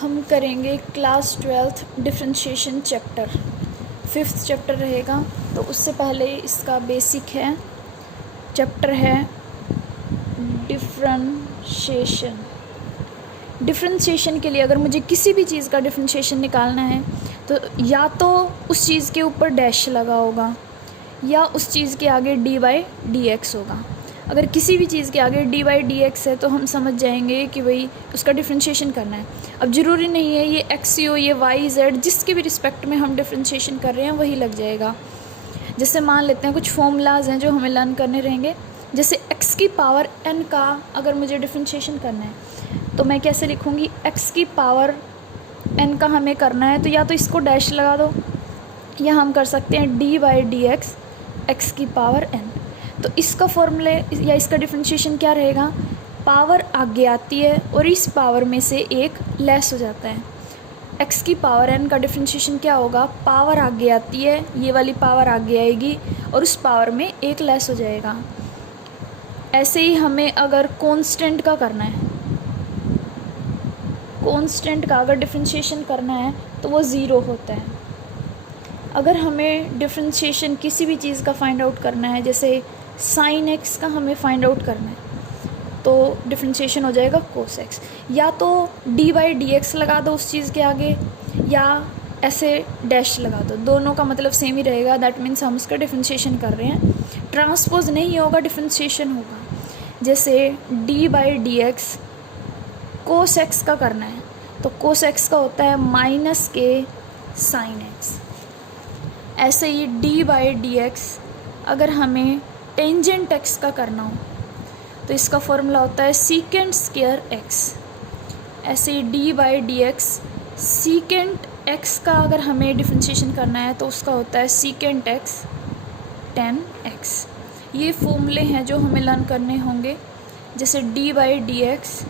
हम करेंगे class 12th differentiation chapter, 5th chapter रहेगा। तो उससे पहले इसका बेसिक है, चैप्टर है डिफरेंशिएशन। डिफरेंशिएशन के लिए अगर मुझे किसी भी चीज़ का डिफरेंशिएशन निकालना है तो या तो उस चीज़ के ऊपर डैश लगा होगा या उस चीज़ के आगे dy/dx होगा। अगर किसी भी चीज़ के आगे dy/dx है तो हम समझ जाएंगे कि भाई उसका डिफरेंशिएशन करना है। अब ज़रूरी नहीं है ये x हो, ये y z, जिसके भी रिस्पेक्ट में हम डिफरेंशिएशन कर रहे हैं वही लग जाएगा। जैसे मान लेते हैं कुछ फॉर्मूलाज हैं जो हमें लर्न करने रहेंगे। जैसे x की पावर n का अगर मुझे डिफरेंशिएशन करना है तो मैं कैसे लिखूँगी, x की पावर n का हमें करना है तो या तो इसको डैश लगा दो या हम कर सकते हैं dy/dx x की पावर n। तो इसका फॉर्मूले या इसका डिफरेंशिएशन क्या रहेगा, पावर आगे आती है और इस पावर में से एक लेस हो जाता है। x की पावर n का डिफरेंशिएशन क्या होगा, पावर आगे आती है, ये वाली पावर आगे आएगी और उस पावर में एक लेस हो जाएगा। ऐसे ही हमें अगर कांस्टेंट का करना है, कांस्टेंट का अगर डिफरेंशिएशन करना है तो वो ज़ीरो होता है। अगर हमें डिफरेंशिएशन किसी भी चीज़ का फाइंड आउट करना है, जैसे साइन x का हमें फाइंड आउट करना है तो डिफरेंशिएशन हो जाएगा कोस x। या तो dy/dx लगा दो उस चीज़ के आगे या ऐसे डैश लगा दो, दोनों का मतलब सेम ही रहेगा। दैट मीन्स हम उसका डिफरेंशिएशन कर रहे हैं, ट्रांसपोज नहीं होगा, डिफरेंशिएशन होगा। जैसे dy/dx कोस x का करना है तो कोस x का होता है -k साइन x। ऐसे ही dy/dx अगर हमें टेंजेंट x का करना हो तो इसका फॉर्मूला होता है सीकेंट स्क्वायर x। ऐसे ही dy/dx सीकेंट x का अगर हमें डिफरेंशिएशन करना है तो उसका होता है सीकेंट x tan x। ये फॉर्मूले हैं जो हमें लर्न करने होंगे। जैसे dy/dx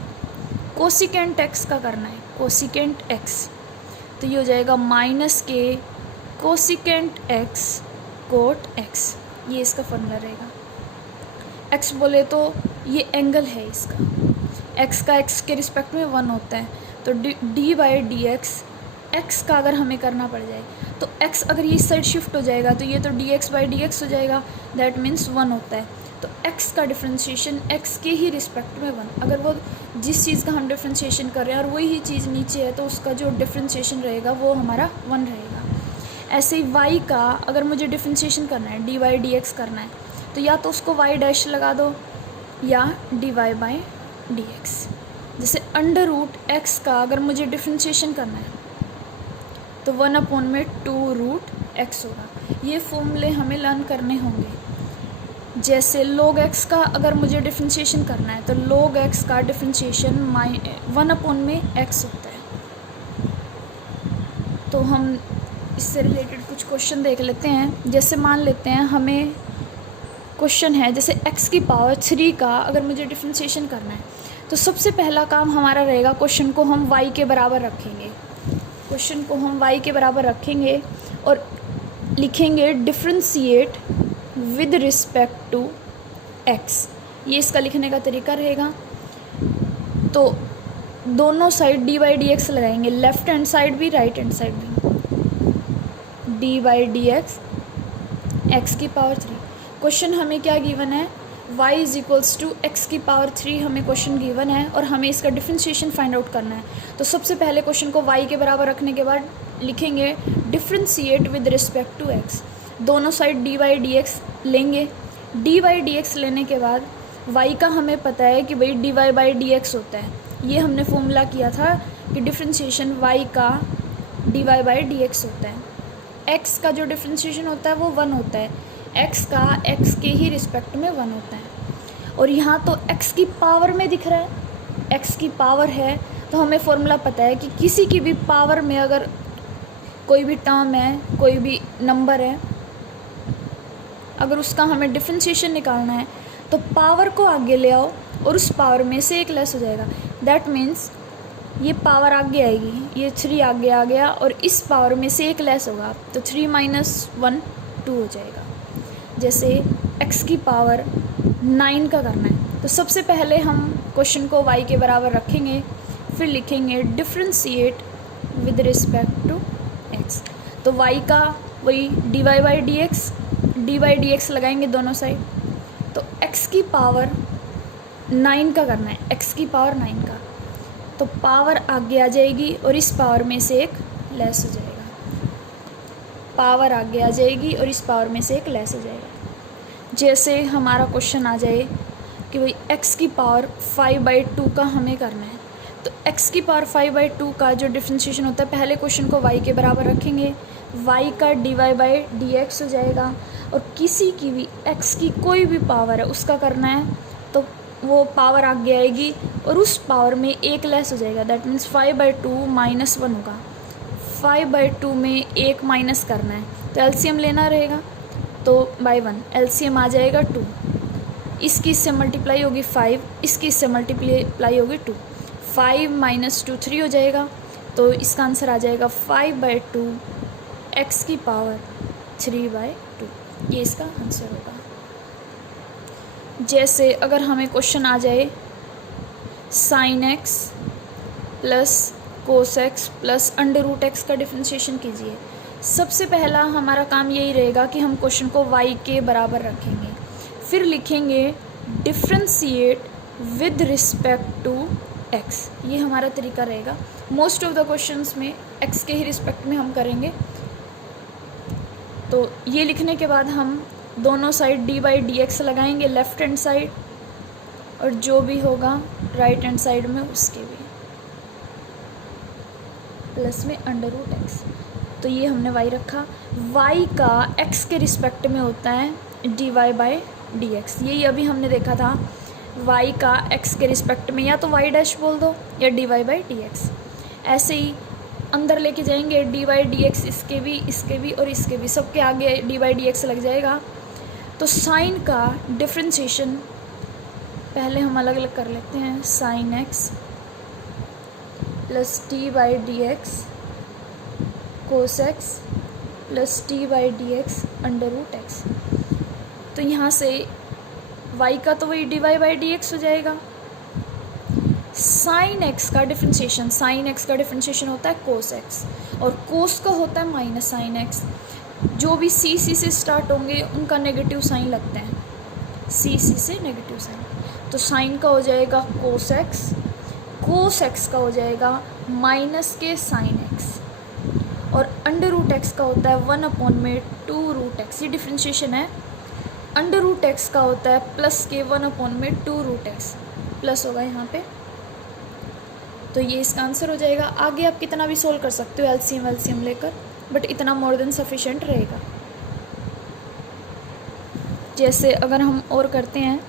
कोसिकेंट x का करना है, कोसिकेंट x तो ये हो जाएगा -k cosecant x cot x। ये इसका फॉर्मूला रहेगा। x बोले तो ये एंगल है इसका, x का x के रिस्पेक्ट में 1 होता है। तो dy/dx x का अगर हमें करना पड़ जाए तो x अगर ये साइड शिफ्ट हो जाएगा तो ये तो dx/dx हो जाएगा, दैट मीन्स 1 होता है। तो x का डिफरेंशिएशन x के ही रिस्पेक्ट में 1। अगर वो जिस चीज़ का हम डिफरेंशिएशन कर रहे हैं और वही ही चीज़ नीचे है तो उसका जो डिफरेंशिएशन रहेगा वो हमारा 1 रहेगा। ऐसे ही y का अगर मुझे डिफरेंशिएशन करना है, dy/dx करना है तो या तो उसको y' लगा दो या dy/dx। जैसे √x का अगर मुझे डिफरेंशिएशन करना है तो 1/2√x होगा। ये फॉर्मूले हमें लर्न करने होंगे। जैसे log x का अगर मुझे डिफरेंशिएशन करना है तो log x का डिफरेंशिएशन 1/x होता है। तो हम इससे रिलेटेड कुछ क्वेश्चन देख लेते हैं। जैसे मान लेते हैं हमें क्वेश्चन है, जैसे x की पावर 3 का अगर मुझे डिफरेंशिएशन करना है तो सबसे पहला काम हमारा रहेगा क्वेश्चन को हम y के बराबर रखेंगे। क्वेश्चन को हम y के बराबर रखेंगे और लिखेंगे differentiate with respect to x। ये इसका लिखने का तरीका रहेगा। तो दोनों साइड dy/dx लगाएंगे, लेफ़्ट हैंड साइड भी राइट हैंड साइड भी। dy/dx x की पावर 3। क्वेश्चन हमें क्या गिवन है, y = x की पावर 3 हमें क्वेश्चन गिवन है और हमें इसका डिफरेंशिएशन फाइंड आउट करना है। तो सबसे पहले क्वेश्चन को y के बराबर रखने के बाद लिखेंगे differentiate with respect to x। दोनों साइड dy/dx लेंगे। dy/dx लेने के बाद y का हमें पता है कि भाई dy/dx होता है। ये हमने फॉर्मूला किया था कि डिफरेंशिएशन y का dy/dx होता है। x का जो डिफरेंशिएशन होता है वो 1 होता है, x का x के ही रिस्पेक्ट में 1 होता है। और यहाँ तो x की पावर में दिख रहा है, x की पावर है तो हमें फॉर्मूला पता है कि किसी की भी पावर में अगर कोई भी टर्म है, कोई भी नंबर है, अगर उसका हमें डिफरेंशिएशन निकालना है तो पावर को आगे ले आओ और उस पावर में से एक लेस हो जाएगा। दैट मीन्स ये पावर आगे आएगी, ये 3 आगे आ गया और इस पावर में से एक लेस होगा तो 3 - 1 2 हो जाएगा। जैसे x की पावर 9 का करना है तो सबसे पहले हम क्वेश्चन को y के बराबर रखेंगे, फिर लिखेंगे differentiate with respect to x. तो y का वही dy बाई डी एक्स लगाएंगे दोनों साइड। तो x की पावर 9 का करना है, x की पावर 9 का, तो पावर आगे आ जाएगी और इस पावर में से एक लेस हो जाएगा, पावर आगे आ जाएगी और इस पावर में से एक लेस हो जाएगा। जैसे हमारा क्वेश्चन आ जाए कि भाई x की पावर 5/2 का हमें करना है, तो x की पावर 5/2 का जो डिफ्रेंशिएशन होता है, पहले क्वेश्चन को y के बराबर रखेंगे, y का dy बाई डी एक्स हो जाएगा, और किसी की भी x की कोई भी पावर है उसका करना है, तो वो पावर आगे आएगी और उस पावर में एक लेस हो जाएगा, दैट मीन्स 5/2 -1 होगा। 5/2 में एक माइनस करना है, तो एलसीएम लेना रहेगा, तो बाई 1 एलसीएम आ जाएगा 2, इसकी इससे मल्टीप्लाई होगी 5, इसकी इससे मल्टीप्लाई होगी 2, 5 - 2 3 हो जाएगा, तो इसका आंसर आ जाएगा 5/2 x की पावर 3/2, ये इसका आंसर होगा। जैसे अगर हमें क्वेश्चन आ जाए sin x plus cos x plus √x का डिफ्रेंशिएशन कीजिए, सबसे पहला हमारा काम यही रहेगा कि हम क्वेश्चन को y के बराबर रखेंगे, फिर लिखेंगे differentiate with respect to x, ये हमारा तरीका रहेगा। मोस्ट ऑफ द क्वेश्चंस में x के ही रिस्पेक्ट में हम करेंगे। तो ये लिखने के बाद हम दोनों side dy by d x लगाएंगे लेफ़्ट हैंड साइड, और जो भी होगा राइट हैंड साइड में उसके भी, प्लस में √x। तो ये हमने y रखा, y का x के रिस्पेक्ट में होता है dy बाई डी एक्स, यही अभी हमने देखा था, y का x के रिस्पेक्ट में या तो y डैश बोल दो या dy बाई डी एक्स। ऐसे ही अंदर लेके जाएंगे dy बाई डी एक्स, इसके भी और इसके भी, सबके आगे dy बाई डी एक्स लग जाएगा। तो साइन का डिफ्रेंशिएशन पहले हम अलग अलग कर लेते हैं, sin x plus T by d x cos x plus T by d x √x। तो यहाँ से y का तो वही dy बाई डी एक्स हो जाएगा। sin x का डिफ्रेंशिएशन होता है cos x, और cos का होता है माइनस sin x। जो भी सी से स्टार्ट होंगे उनका नेगेटिव साइन लगता है, सी से नेगेटिव साइन, तो साइन का हो जाएगा cos x का हो जाएगा माइनस के sin x, और √x का होता है 1/2√x, ये डिफ्रेंशिएशन है। √x का होता है प्लस के 1/2√x, प्लस होगा यहाँ पे, तो ये इसका आंसर हो जाएगा। आगे आप कितना भी सोल्व कर सकते हो एलसीएम लेकर, बट इतना मोर देन सफिशेंट रहेगा। जैसे अगर हम और करते हैं,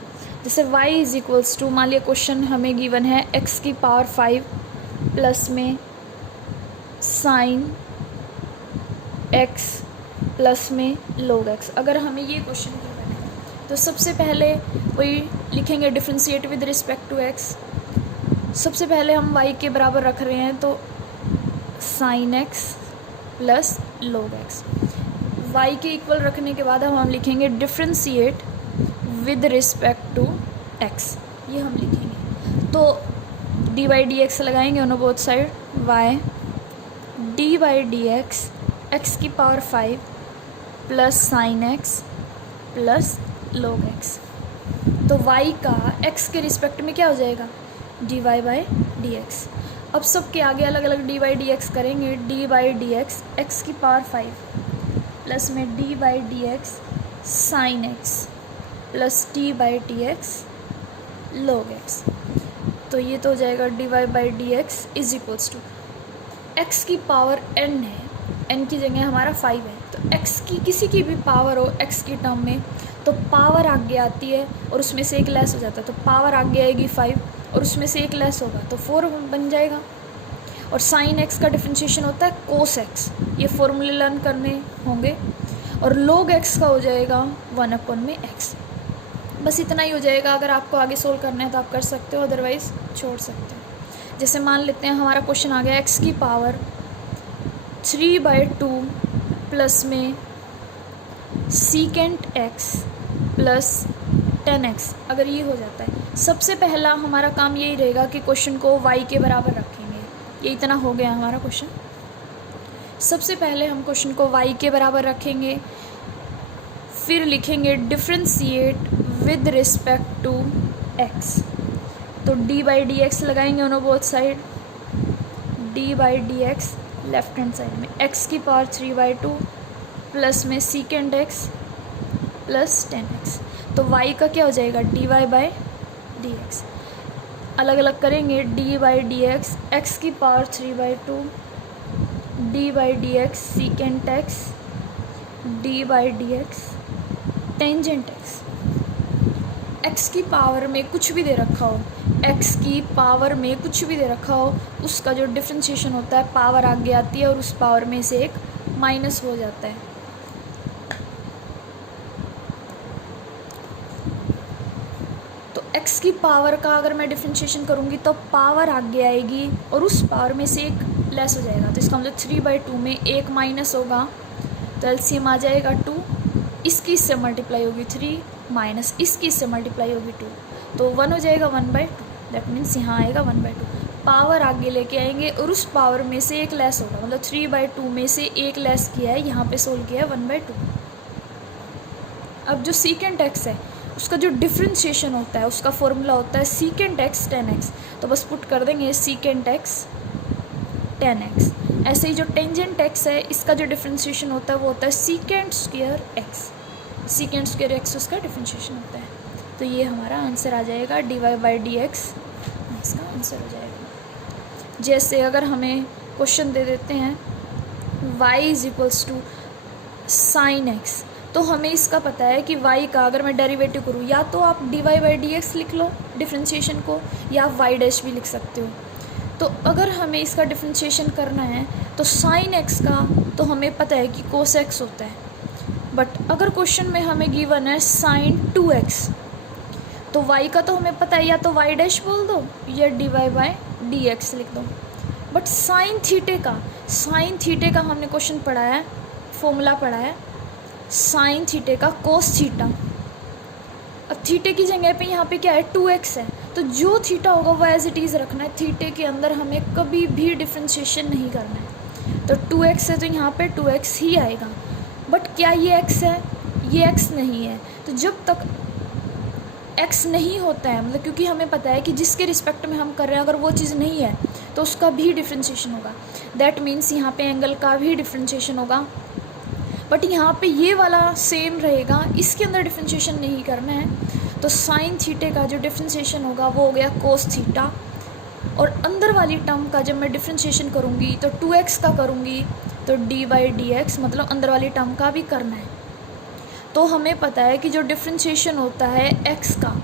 जैसे y इज इक्वल्स टू, मान लिया क्वेश्चन हमें गिवन है x की पावर 5 प्लस में sin x प्लस में log x। अगर हमें ये क्वेश्चन गिवन है तो सबसे पहले वही लिखेंगे differentiate with respect to x। सबसे पहले हम y के बराबर रख रहे हैं, तो sin x plus log x, y के इक्वल रखने के बाद हम लिखेंगे differentiate with respect to x, ये हम लिखेंगे। तो डी बाई डी एक्स लगाएंगे on both side, y d by d x की power 5 plus sine x plus log x। तो y का x के रिस्पेक्ट में क्या हो जाएगा, dy बाई डी एक्स। अब सबके आगे अलग अलग डी बाई डी एक्स करेंगे, डी बाई डी एक्स की पावर 5 प्लस में d by d x sine x plus T by d x log x। तो ये तो हो जाएगा d y by d x is equals to, x की power n है, n की जगह हमारा 5 है, तो x की किसी की भी पावर हो x की टर्म में, तो पावर आगे आती है और उसमें से एक लेस हो जाता है, तो पावर आगे आएगी 5 और उसमें से एक लेस होगा तो 4 बन जाएगा। और साइन x का डिफ्रेंशिएशन होता है कोस x, ये फॉर्मूले लर्न करने होंगे, और log x का हो जाएगा 1/x। बस इतना ही हो जाएगा। अगर आपको आगे सोल्व करना है तो आप कर सकते हो, अदरवाइज़ छोड़ सकते हो। जैसे मान लेते हैं हमारा क्वेश्चन आ गया x की पावर 3/2 प्लस में सीकेंट x प्लस 10x। अगर ये हो जाता है सबसे पहला हमारा काम यही रहेगा कि क्वेश्चन को y के बराबर रखेंगे। ये इतना हो गया हमारा क्वेश्चन। सबसे पहले हम क्वेश्चन को y के बराबर रखेंगे, फिर लिखेंगे differentiate with respect to x। तो d बाई डी एक्स लगाएंगे on both side, d by d x left hand side में x की पावर 3/2 प्लस में सीकेंड x प्लस 10x। तो y का क्या हो जाएगा, dy बाई डी एक्स। अलग अलग करेंगे, d by d x x की power 3/2 d by d x secant x d by d x tangent x। x की पावर में कुछ भी दे रखा हो, x की पावर में कुछ भी दे रखा हो, उसका जो डिफ्रेंशिएशन होता है पावर आगे आती है और उस पावर में से एक माइनस हो जाता है। तो x की पावर का अगर मैं डिफ्रेंशिएशन करूँगी तो पावर आगे आएगी और उस पावर में से एक लेस हो जाएगा। तो इसका मतलब 3/2 में एक माइनस होगा तो एलसीएम आ जाएगा 2, इसकी इससे मल्टीप्लाई होगी 3 माइनस इसकी इससे मल्टीप्लाई होगी 2, तो 1 हो जाएगा 1/2। दैट मीन्स यहाँ आएगा 1/2। पावर आगे लेके आएंगे और उस पावर में से एक लेस होगा, मतलब 3/2 में से एक लेस किया है, यहाँ पे सोल्व किया है 1/2। अब जो सीकेंट x है उसका जो डिफ्रेंशिएशन होता है उसका फॉर्मूला होता है सीकेंट x 10x। तो बस पुट कर देंगे सीकेंट x 10x। ऐसे ही जो टेंजेंट x है इसका जो डिफ्रेंशिएशन होता है वो होता है secant square x। Secant square x उसका डिफ्रेंशिएशन होता है। तो ये हमारा आंसर आ जाएगा dy बाई डी एक्स, इसका आंसर हो जाएगा। जैसे अगर हमें क्वेश्चन दे देते हैं y is equals to sine x, तो हमें इसका पता है कि y का अगर मैं डेरिवेटिव करूँ या तो आप dy बाई डी एक्स लिख लो डिफ्रेंशिएशन को, या आप y डैश भी लिख सकते हो। तो अगर हमें इसका डिफ्रेंशिएशन करना है तो साइन x का तो हमें पता है कि कोस x होता है, बट अगर क्वेश्चन में हमें गिवन है साइन 2x तो y का तो हमें पता है, या तो y डैश बोल दो या dy बाई डी एक्स लिख दो। बट साइन थीटे का हमने क्वेश्चन पढ़ा है, फॉर्मूला पढ़ा है साइन थीटे का कोस थीटा। अब थीटे की जगह पे यहाँ पे क्या है 2x है, तो जो थीटा होगा वो एज इट इज़ रखना है। थीटे के अंदर हमें कभी भी डिफ्रेंशिएशन नहीं करना है। तो 2x है तो यहाँ पे 2x ही आएगा। बट क्या ये x है, ये x नहीं है। तो जब तक x नहीं होता है, मतलब क्योंकि हमें पता है कि जिसके रिस्पेक्ट में हम कर रहे हैं अगर वो चीज़ नहीं है तो उसका भी डिफ्रेंशिएशन होगा। दैट मीन्स यहाँ पे एंगल का भी डिफ्रेंशिएशन होगा। बट यहाँ पे ये वाला सेम रहेगा, इसके अंदर डिफ्रेंशिएशन नहीं करना है। तो साइन थीटे का जो डिफ्रेंशिएशन होगा वो हो गया कोस थीटा, और अंदर वाली टर्म का जब मैं डिफ्रेंशिएशन करूँगी तो 2x का करूँगी तो d बाई डी एक्स, मतलब अंदर वाली टर्म का भी करना है। तो हमें पता है कि जो डिफ्रेंशिएशन होता है x का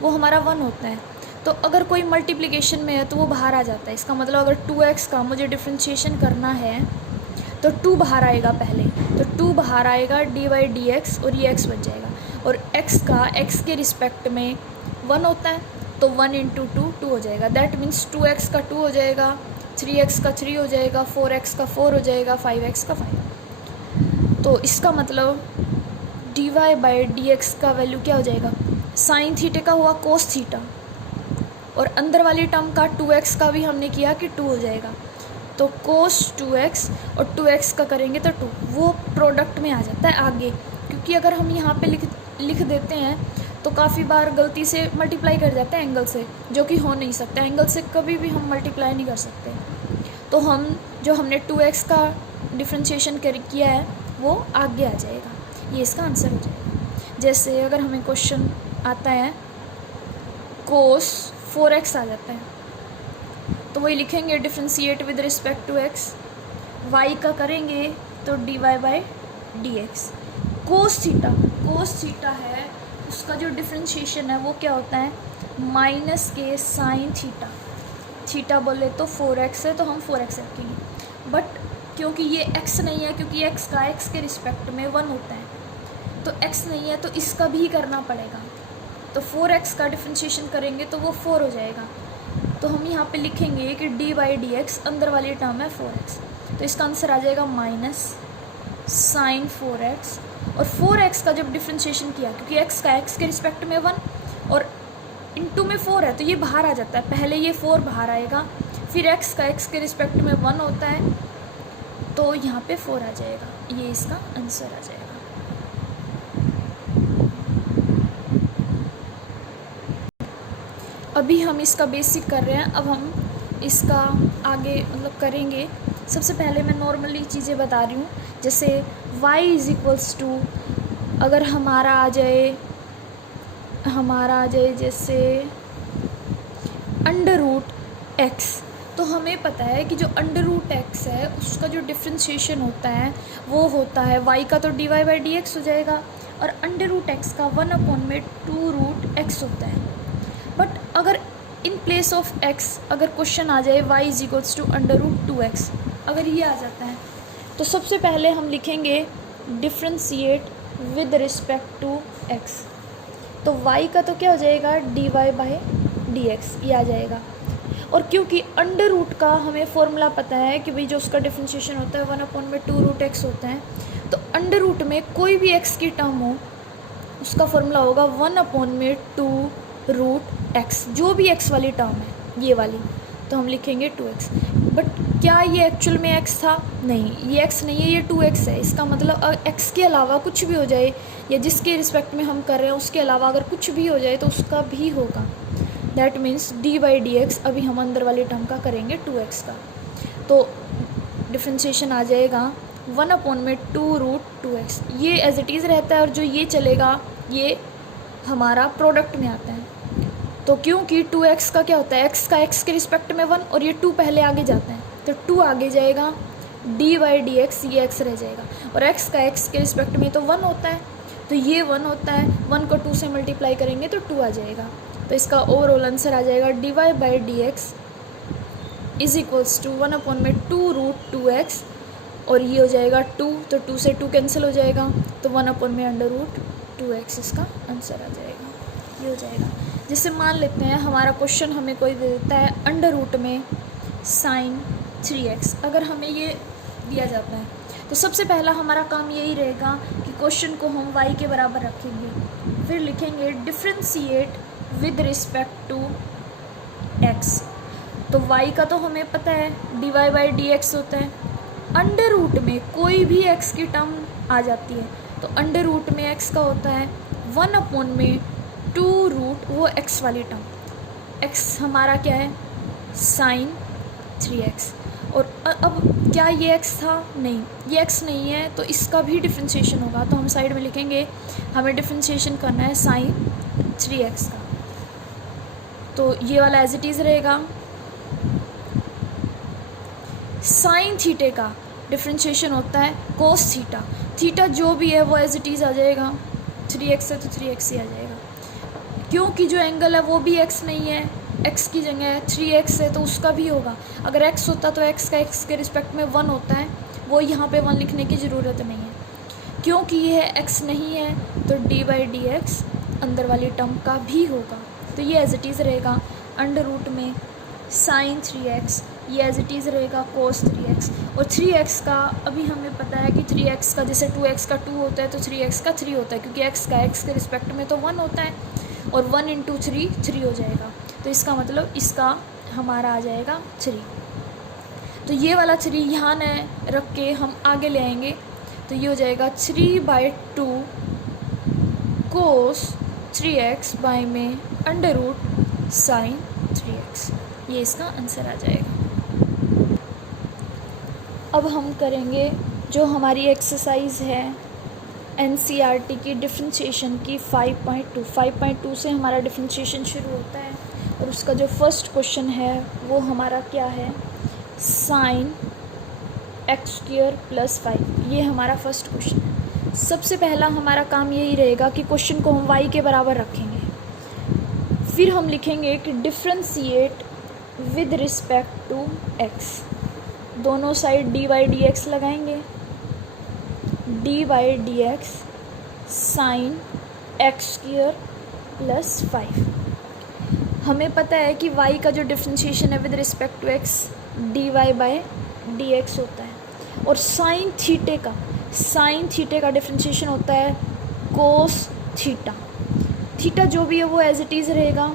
वो हमारा 1 होता है। तो अगर कोई मल्टीप्लिकेशन में है तो वो बाहर आ जाता है। इसका मतलब अगर 2x का मुझे डिफ्रेंशिएशन करना है तो 2 बाहर आएगा पहले, तो 2 बाहर आएगा d बाई डी एक्स और ये x बच जाएगा। और x का x के रिस्पेक्ट में 1 होता है तो 1 इंटू 2 हो जाएगा। दैट मीन्स 2x का 2 हो जाएगा, 3x का 3 हो जाएगा, 4x का 4 हो जाएगा, 5x का 5। तो इसका मतलब dy बाई डी एक्स का वैल्यू क्या हो जाएगा, साइन थीटे का हुआ कोस थीटा, और अंदर वाली टर्म का 2x का भी हमने किया कि 2 हो जाएगा। तो कोस 2x और 2x का करेंगे तो 2, वो प्रोडक्ट में आ जाता है आगे। क्योंकि अगर हम यहाँ पे लिख देते हैं तो काफ़ी बार गलती से मल्टीप्लाई कर जाते हैं एंगल से, जो कि हो नहीं सकता। एंगल से कभी भी हम मल्टीप्लाई नहीं कर सकते। तो हमने 2x का डिफ्रेंशिएशन किया है वो आगे आ जाएगा, ये इसका आंसर हो जाएगा। जैसे अगर हमें क्वेश्चन आता है कोस 4x आ जाता है तो वही लिखेंगे differentiate with respect to x। y का करेंगे तो dy by d x. Cos theta है, उसका जो डिफ्रेंशिएशन है वो क्या होता है माइनस के साइन थीटा बोले तो 4x है तो हम 4x रखेंगे। बट क्योंकि ये x नहीं है, क्योंकि x का x के रिस्पेक्ट में 1 होता है, तो x नहीं है तो इसका भी करना पड़ेगा। तो 4x का डिफ्रेंशिएशन करेंगे तो वो 4 हो जाएगा। तो हम यहाँ पे लिखेंगे कि d बाई डी एक्स अंदर वाली टर्म है 4x, तो इसका आंसर आ जाएगा माइनस साइन 4x। और 4x का जब डिफ्रेंशिएशन किया, क्योंकि x का x के रिस्पेक्ट में 1 और इनटू में 4 है तो ये बाहर आ जाता है, पहले ये 4 बाहर आएगा, फिर x का x के रिस्पेक्ट में 1 होता है तो यहाँ पे 4 आ जाएगा, ये इसका आंसर आ जाएगा। अभी हम इसका बेसिक कर रहे हैं, अब हम इसका आगे मतलब करेंगे। सबसे पहले मैं नॉर्मली चीज़ें बता रही हूँ, जैसे y इज़ इक्वल्स टू अगर हमारा आ जाए जैसे अंडर रूट एक्स, तो हमें पता है कि जो अंडर रूट एक्स है उसका जो डिफ्रेंशिएशन होता है वो होता है y का तो dy बाई डी एक्स हो जाएगा और अंडर रूट एक्स का 1/2 रूट एक्स होता है। बट अगर इन प्लेस ऑफ x अगर क्वेश्चन आ जाए y is equals to under root 2x, अगर ये आ जाता है तो सबसे पहले हम लिखेंगे differentiate with respect to x, तो y का तो क्या हो जाएगा dy बाई डी एक्स, ये आ जाएगा। और क्योंकि अंडर रूट का हमें फॉर्मूला पता है कि भाई जो उसका डिफ्रेंशिएशन होता है 1/2 रूट एक्स होता है, तो अंडर रूट में कोई भी x की टर्म हो उसका फॉर्मूला होगा 1/2 रूट एक्स, जो भी x वाली टर्म है ये वाली, तो हम लिखेंगे 2x। बट क्या ये एक्चुअल में x था? नहीं, ये x नहीं है, ये 2x है। इसका मतलब x के अलावा कुछ भी हो जाए या जिसके रिस्पेक्ट में हम कर रहे हैं उसके अलावा अगर कुछ भी हो जाए तो उसका भी होगा। That means d by d x, अभी हम अंदर वाली टर्म का करेंगे 2x का, तो डिफ्रेंशिएशन आ जाएगा 1/2 रूट 2x, ये एज इट इज़ रहता है और जो ये चलेगा ये हमारा प्रोडक्ट में आता है। तो क्योंकि 2x का क्या होता है, x का x के रिस्पेक्ट में 1 और ये 2 पहले आगे जाता है तो 2 आगे जाएगा, d बाई डी एक्स ये x रह जाएगा और x का x के रिस्पेक्ट में तो 1 होता है तो ये 1 होता है, 1 को 2 से मल्टीप्लाई करेंगे तो 2 आ जाएगा। तो इसका ओवरऑल आंसर आ जाएगा dy by d x is equals to 1/2 root 2x और ये हो जाएगा 2, तो 2 से 2 कैंसिल हो जाएगा तो 1/√2 2x इसका आंसर आ जाएगा, ये हो जाएगा। जैसे मान लेते हैं हमारा क्वेश्चन हमें कोई दे देता है अंडर रूट में साइन 3x, अगर हमें ये दिया जाता है तो सबसे पहला हमारा काम यही रहेगा कि क्वेश्चन को हम y के बराबर रखेंगे, फिर लिखेंगे differentiate with respect to x, तो y का तो हमें पता है dy बाई डी एक्स होता है, अंडर रूट में कोई भी x की टर्म आ जाती है तो अंडर रूट में x का होता है 1/2 रूट वो x वाली टर्म, x हमारा क्या है साइन 3x, और अब क्या ये x था? नहीं, ये x नहीं है तो इसका भी डिफ्रेंशिएशन होगा, तो हम साइड में लिखेंगे हमें डिफ्रेंशिएशन करना है साइन 3x का, तो ये वाला एज इट इज़ रहेगा। साइन थीटे का डिफ्रेंशिएशन होता है कोस थीटा, थीटा जो भी है वो एज इट इज़ आ जाएगा, 3x है तो 3x ही आ जाएगा, क्योंकि जो एंगल है वो भी x नहीं है, x की जगह 3x है तो उसका भी होगा। अगर x होता तो x का x के रिस्पेक्ट में 1 होता है, वो यहाँ पे 1 लिखने की ज़रूरत नहीं है, क्योंकि ये x नहीं है तो d बाई डी एक्स अंदर वाली टर्म का भी होगा, तो ये एज इट इज़ रहेगा अंडर रूट में साइन 3x, ये एज इट इज़ रहेगा कोस 3x, और 3x का अभी हमें पता है कि 3x का जैसे 2x का 2 होता है तो 3x का 3 होता है, क्योंकि x का x के रिस्पेक्ट में तो 1 होता है और 1 × 3 हो जाएगा, तो इसका मतलब इसका हमारा आ जाएगा 3। तो ये वाला 3 यहाँ न रख के हम आगे ले आएंगे तो ये हो जाएगा 3/2 कोस 3x बाई में अंडर रूट साइन 3x, ये इसका आंसर आ जाएगा। अब हम करेंगे जो हमारी एक्सरसाइज है एनसीईआरटी की डिफ्रेंशिएशन की 5.2 से हमारा डिफ्रेंशिएशन शुरू होता है और उसका जो फर्स्ट क्वेश्चन है वो हमारा क्या है, साइन x² + 5, ये हमारा फर्स्ट क्वेश्चन है। सबसे पहला हमारा काम यही रहेगा कि क्वेश्चन को हम y के बराबर रखेंगे, फिर हम लिखेंगे कि differentiate with respect to x, दोनों side d by d x लगाएंगे, d by d x sine x² + 5। हमें पता है कि y का जो डिफ्रेंशिएशन है with respect to x dy by d x होता है, और साइन थीटे का डिफ्रेंशिएशन होता है कोस थीटा, थीटा जो भी है वो एज इट इज़ रहेगा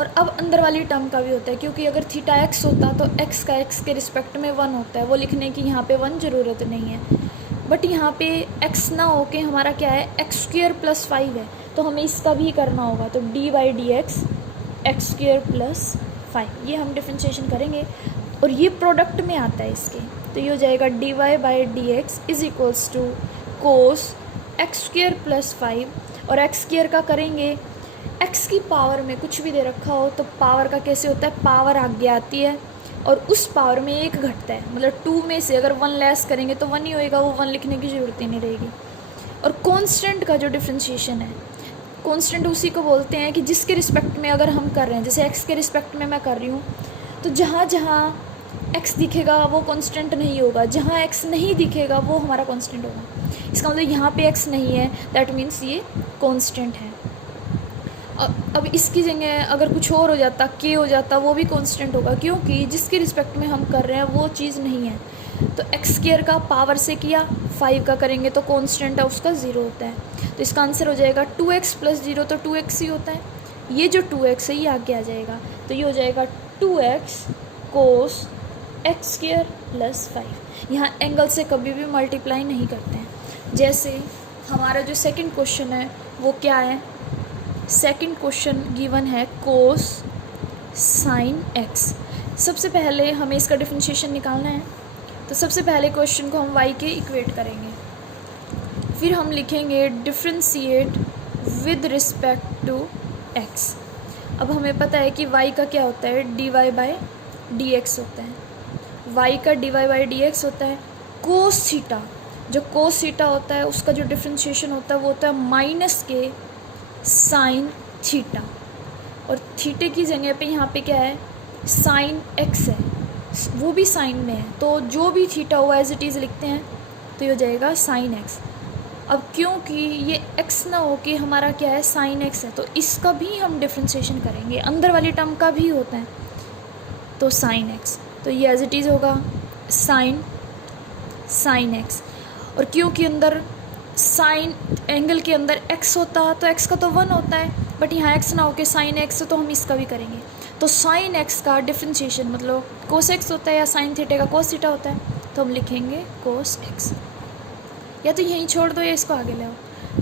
और अब अंदर वाली टर्म का भी होता है, क्योंकि अगर थीटा एक्स होता तो एक्स का एक्स के रिस्पेक्ट में 1 होता है, वो लिखने की यहाँ पे 1 ज़रूरत नहीं है। बट यहाँ पे एक्स ना हो के हमारा क्या है, एक्स स्क्वेयर प्लस 5 है, तो हमें इसका भी करना होगा। तो d by d x square plus 5, ये हम डिफ्रेंशिएशन करेंगे और ये प्रोडक्ट में आता है इसके। तो ये हो जाएगा d y by d x is equals to cos x square plus 5, और एक्स स्क्वेयर का करेंगे, एक्स की पावर में कुछ भी दे रखा हो तो पावर का कैसे होता है, पावर आगे आती है और उस पावर में 1 घटता है, मतलब 2 में से अगर 1 लेस करेंगे तो 1 ही होएगा, वो 1 लिखने की ज़रूरत ही नहीं रहेगी। और कांस्टेंट का जो डिफ्रेंशिएशन है, कांस्टेंट उसी को बोलते हैं कि जिसके रिस्पेक्ट में अगर हम कर रहे हैं, जैसे एक्स के रिस्पेक्ट में मैं कर रही हूँ, तो जहाँ जहाँ एक्स दिखेगा वो कांस्टेंट नहीं होगा, जहाँ एक्स नहीं दिखेगा वो हमारा कांस्टेंट होगा। इसका मतलब यहाँ पे एक्स नहीं है, दैट मीन्स ये कांस्टेंट है। अब इसकी जगह अगर कुछ और हो जाता, के हो जाता, वो भी कांस्टेंट होगा, क्योंकि जिसके रिस्पेक्ट में हम कर रहे हैं वो चीज़ नहीं है। तो एक्स स्क्वायर का पावर से किया, 5 का करेंगे तो कांस्टेंट है उसका 0 होता है। तो इसका आंसर हो जाएगा 2x प्लस 0, तो 2x ही होता है। ये जो 2x है ये आगे आ जाएगा, तो ये हो जाएगा 2x cos x square plus 5। यहाँ एंगल से कभी भी मल्टीप्लाई नहीं करते हैं। जैसे हमारा जो सेकंड क्वेश्चन है वो क्या है, सेकंड क्वेश्चन गिवन है कोस साइन एक्स। सबसे पहले हमें इसका डिफरेंशिएशन निकालना है, तो सबसे पहले क्वेश्चन को हम y के इक्वेट करेंगे, फिर हम लिखेंगे differentiate with respect to x। अब हमें पता है कि y का क्या होता है, d y by d x होता है, y का d y by d x होता है कोस थीटा। जो कोस थीटा होता है उसका जो डिफ्रेंशिएशन होता है वो होता है माइनस के साइन थीटा, और थीटे की जगह पे यहाँ पे क्या है, साइन एक्स है, वो भी साइन में है, तो जो भी थीटा हुआ एज इट इज़ लिखते हैं, तो ये हो जाएगा साइन एक्स। अब क्योंकि ये एक्स ना हो के हमारा क्या है, साइन एक्स है, तो इसका भी हम डिफ्रेंशिएशन करेंगे, अंदर वाली टर्म का भी होता है, तो साइन एक्स, तो ये एज इट इज़ होगा साइन एक्स। और क्योंकि अंदर साइन एंगल के अंदर x होता तो x का तो 1 होता है, बट यहाँ x ना होके साइन x, तो हम इसका भी करेंगे। तो साइन x का डिफ्रेंशिएशन मतलब कोस x होता है, या साइन थीटा का कोस थीटा होता है, तो हम लिखेंगे कोस x। या तो यहीं छोड़ दो या इसको आगे ले आओ,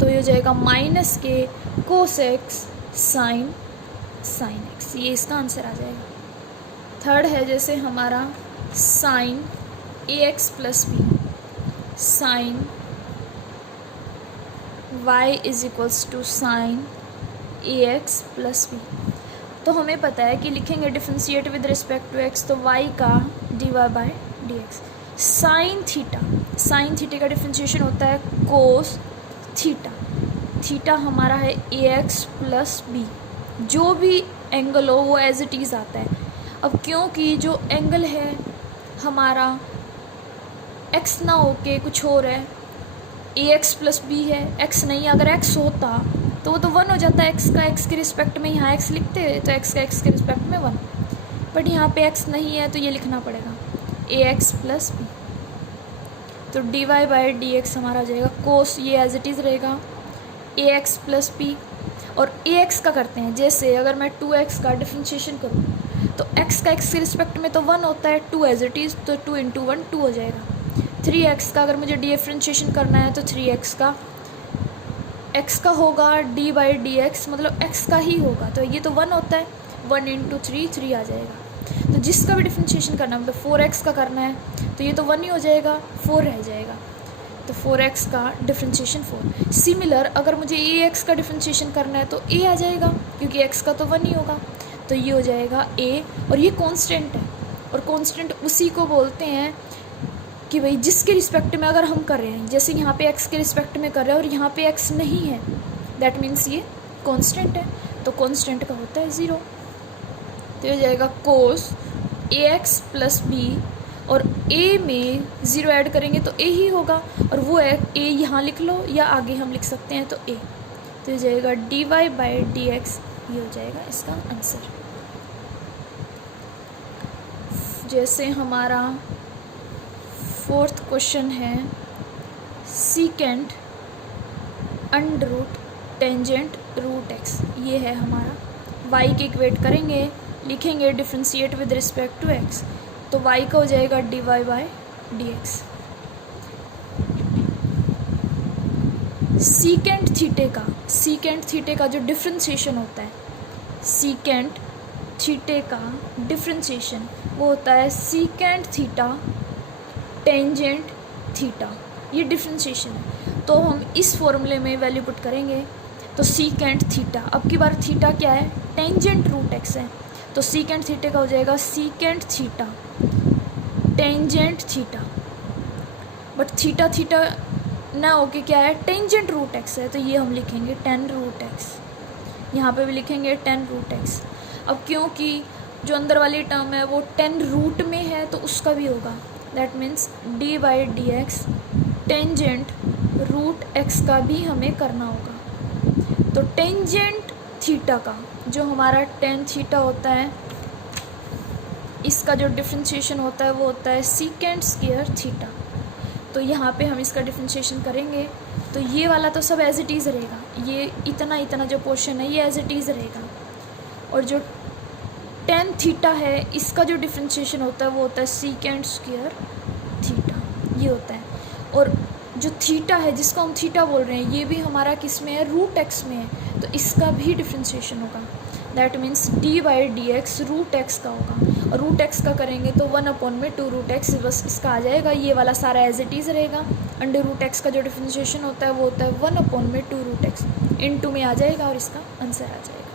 तो ये हो जाएगा माइनस के कोस x साइन x, ये इसका आंसर आ जाएगा। थर्ड है जैसे हमारा sine ax plus b, sine y is equals to sine ax plus b. तो हमें पता है कि लिखेंगे differentiate with respect to x, तो y का d y by d x. Sine theta का डिफ्रेंशिएशन होता है कोस थीटा, थीटा हमारा है ax प्लस बी, जो भी एंगल हो वो एज इट इज़ आता है। अब क्योंकि जो एंगल है हमारा x ना होके कुछ और है, ax प्लस बी है, x नहीं, अगर x होता तो वो तो 1 हो जाता है, x का x के रिस्पेक्ट में, यहाँ x लिखते हैं तो x का x के रिस्पेक्ट में 1, बट यहाँ पे x नहीं है तो ये लिखना पड़ेगा ax प्लस बी। तो d y by d x हमारा आ जाएगा कोस, ये एज इट इज़ रहेगा ax प्लस बी। और ax का करते हैं, जैसे अगर मैं 2x का डिफ्रेंशिएशन करूँ तो x का x के रिस्पेक्ट में तो 1 होता है, 2 एज इट इज़, तो 2 इंटू 1 2 हो जाएगा। 3x का अगर मुझे डिफ्रेंशिएशन करना है तो 3x का x का होगा डी बाई डी एक्स, मतलब x का ही होगा, तो ये तो 1 होता है, 1 इंटू 3 आ जाएगा। तो जिसका भी डिफ्रेंशिएशन करना है, मतलब 4x का करना है तो ये तो 1 ही हो जाएगा, 4 रह जाएगा, तो 4x का डिफ्रेंशिएशन 4। सिमिलर अगर मुझे ax का डिफ्रेंशिएशन करना है तो a आ जाएगा, क्योंकि x का तो 1 ही होगा, तो ये हो जाएगा a। और ये कांस्टेंट है, और कांस्टेंट उसी को बोलते हैं कि भाई जिसके रिस्पेक्ट में अगर हम कर रहे हैं, जैसे यहाँ पे x के रिस्पेक्ट में कर रहे हैं और यहाँ पे x नहीं है, दैट मीन्स ये कांस्टेंट है, तो कांस्टेंट का होता है 0। तो ये हो जाएगा कोस ax प्लस बी, और a में 0 ऐड करेंगे तो a ही होगा, और वो है a, यहाँ लिख लो या आगे हम लिख सकते हैं तो a। तो ये जाएगा d y by d x, ये हो जाएगा इसका आंसर। जैसे हमारा फोर्थ क्वेश्चन है secant under root tangent root x, ये है हमारा y के इक्वेट करेंगे, लिखेंगे differentiate with respect to x, तो y का हो जाएगा dy by dx। Secant theta का जो डिफ्रेंशिएशन होता है, सीकेंट थीटे का डिफ्रेंशिएशन वो होता है सीकेंट थीटा टेंजेंट थीटा, ये डिफ्रेंशिएशन है। तो हम इस फॉर्मूले में वैल्यू पुट करेंगे, तो सीकेंट थीटा, अब की बार थीटा क्या है, टेंजेंट रूट एक्स है, तो सीकेंट थीटे का हो जाएगा secant theta tangent theta, but theta theta ना होके क्या है, टेंजेंट रूट एक्स है, तो ये हम लिखेंगे टेन रूट एक्स, यहाँ पे भी लिखेंगे टेन रूट एक्स। अब क्योंकि जो अंदर वाली टर्म है वो 10 रूट में है तो उसका भी होगा, that means d by d x tangent root x का भी हमें करना होगा। तो टेंजेंट थीटा का जो हमारा टेन थीटा होता है, इसका जो डिफ्रेंशिएशन होता है वो होता है सीकेंट स्क्वायर थीटा। तो यहाँ पे हम इसका डिफ्रेंशिएशन करेंगे, तो ये वाला तो सब एज इट इज़ रहेगा, ये इतना जो पोर्शन है ये एज इट इज़ रहेगा, और जो टेन थीटा है इसका जो डिफ्रेंशिएशन होता है वो होता है सीकेंट स्क्वायर थीटा, ये होता है। और जो थीटा है जिसको हम थीटा बोल रहे हैं ये भी हमारा किस में है, रूट एक्स में है, तो इसका भी डिफ्रेंशिएशन होगा, that means d by d x root x का होगा, और रूट एक्स का करेंगे तो 1/2 रूट एक्स बस इसका आ जाएगा, ये वाला सारा एज इट इज़ रहेगा। अंडर रूट एक्स का जो डिफ्रेंशिएशन होता है वो होता है 1/2 रूट एक्स, इन टू में आ जाएगा और इसका आंसर आ जाएगा।